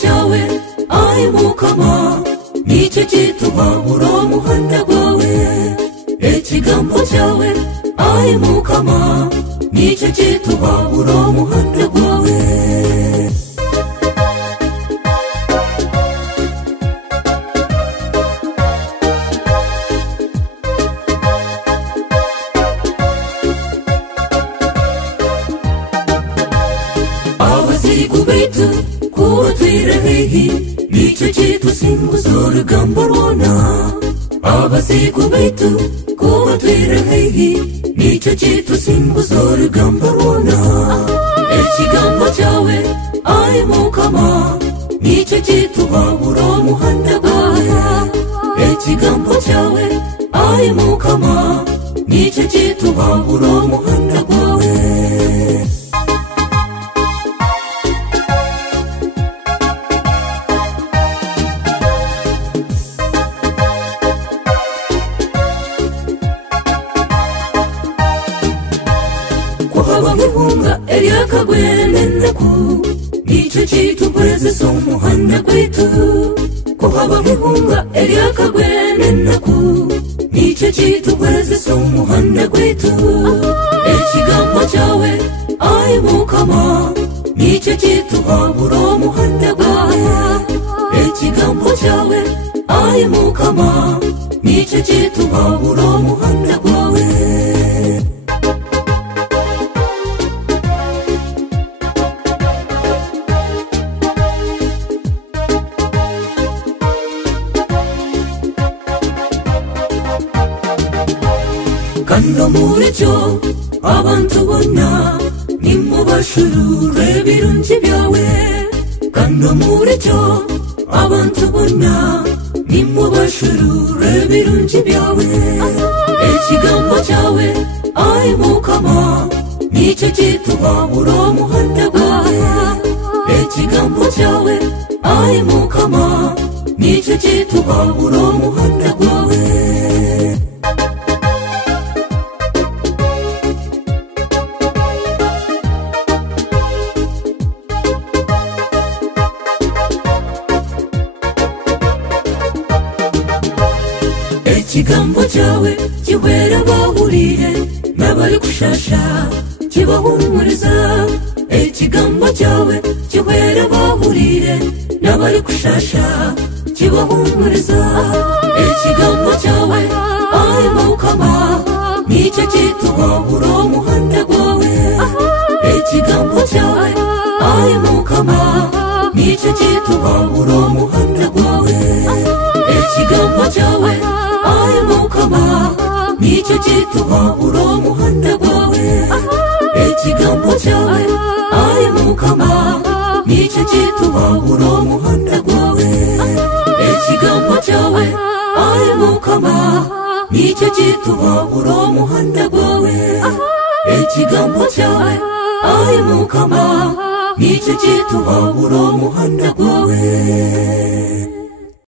cyawe ayi mukama nicyo kituhabura umuhanda gwawe ekigambo cyawe ayi mukama nicyo kituhabura umuhanda gwawe abazigu baitu kuba twirahehi nicyo kitusimbuza urugamba rwona abazigu baitu kuba twirahehi nicyo kitusimbuza urugamba rwona ekigambo cyawe ayi mukama nicyo kituhabura umuhanda gwawe ekigambo cyawe ayi mukama nicyo kituhabura umuhanda gwawe Hunga eliaka gweneneku nicyo kitugwezesa umuhanda gwitu kuhaba hunga eliaka gweneneku nicyo kitugwezesa umuhanda gwitu ekigambo cyawe ayi mukama nicyo kituhabura umuhanda gwawe ekigambo cyawe ayi mukama nicyo kituhabura umuhanda gwawe kando murecyo abantu bona nimubashurure birungi byawe kando murecyo abantu bona nimubashurure birungi byawe ekigambo cyawe ayi mukama nicyo kituhabura umuhanda gwawe ekigambo cyawe ayi mukama nicyo kituhabura umuhanda gwawe ekigambo cyawe kihwera bahurire n'abari kushasha kibahumuriza ekigambo cyawe kihwera bahurire n'abari kushasha kibahumuriza ekigambo cyawe ayi mukama nicyo kituhabura umuhanda gwawe ekigambo cyawe ayi mukama nicyo kituhabura umuhanda gwawe ekigambo cyawe ayi mukama nicyo kituhabura umuhanda gwawe ekigambo cyawe ayi mukama nicyo kituhabura umuhanda gwawe ekigambo cyawe ayi mukama nicyo kituhabura umuhanda gwawe ekigambo cyawe ayi mukama nicyo kituhabura umuhanda gwawe